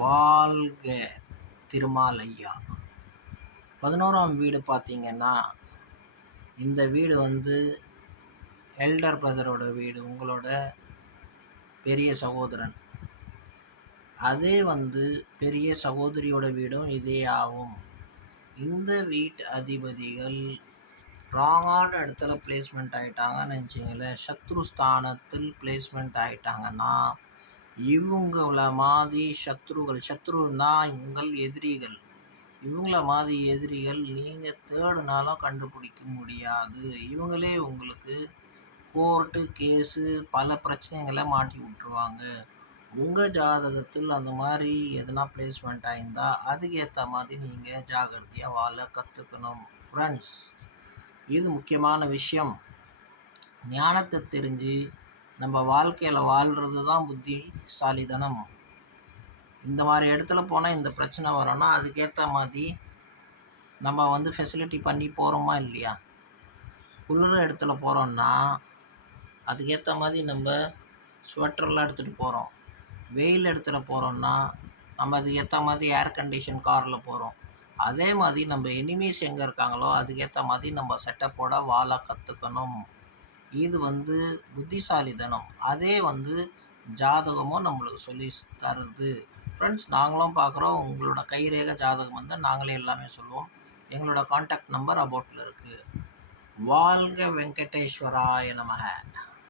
வாழ்க திருமாலையா. 11ஆம் வீடு பார்த்தீங்கன்னா, இந்த வீடு எல்டர் பிரதரோட வீடு, உங்களோட பெரிய சகோதரன். அதே பெரிய சகோதரியோட வீடும் இதே ஆகும். இந்த வீட்டு அதிபதிகள் ராங்கான இடத்துல பிளேஸ்மெண்ட் ஆகிட்டாங்கன்னு நினச்சிங்களேன், சத்ருஸ்தானத்தில் பிளேஸ்மெண்ட் ஆகிட்டாங்கன்னா, இவங்கள மாதிரி சத்ருன்னா உங்கள் எதிரிகள், இவங்கள மாதிரி எதிரிகள் நீங்கள் தேடினாலும் கண்டுபிடிக்க முடியாது. இவங்களே உங்களுக்கு கோர்ட்டு கேஸு பல பிரச்சனைகளை மாட்டி விட்டுருவாங்க. உங்கள் ஜாதகத்தில் அந்த மாதிரி எதனா பிளேஸ்மெண்ட் ஆகியிருந்தால் அதுக்கேற்ற மாதிரி நீங்கள் ஜாகிரதையாக வாழ கற்றுக்கணும் ஃப்ரெண்ட்ஸ். இது முக்கியமான விஷயம். ஞானத்தை தெரிஞ்சு நம்ம வாழ்க்கையில் வாழ்கிறது தான் புத்திசாலித்தனம். இந்த மாதிரி இடத்துல போனால் இந்த பிரச்சனை வரோன்னா அதுக்கேற்ற மாதிரி நம்ம ஃபெசிலிட்டி பண்ணி போகிறோமா இல்லையா. குளிர இடத்துல போகிறோன்னா அதுக்கேற்ற மாதிரி நம்ம ஸ்வெட்டர்லாம் எடுத்துகிட்டு போகிறோம். வெயில் இடத்துல போகிறோன்னா நம்ம அதுக்கேற்ற மாதிரி ஏர் கண்டிஷன் காரில் போகிறோம். அதே மாதிரி நம்ம எனிமீஸ் எங்கே இருக்காங்களோ அதுக்கேற்ற மாதிரி நம்ம செட்டப்போட வாழ கற்றுக்கணும். இது புத்திசாலித்தனம். அதே ஜாதகமும் நம்மளுக்கு சொல்லி தருது ஃப்ரெண்ட்ஸ். நாங்களும் பார்க்குறோம். உங்களோட கைரேகை ஜாதகம் நாங்களே எல்லாமே சொல்லுவோம். எங்களோட கான்டாக்ட் நம்பர் அபவுட்டில் இருக்குது. வாழ்க வெங்கடேஸ்வராய நமக.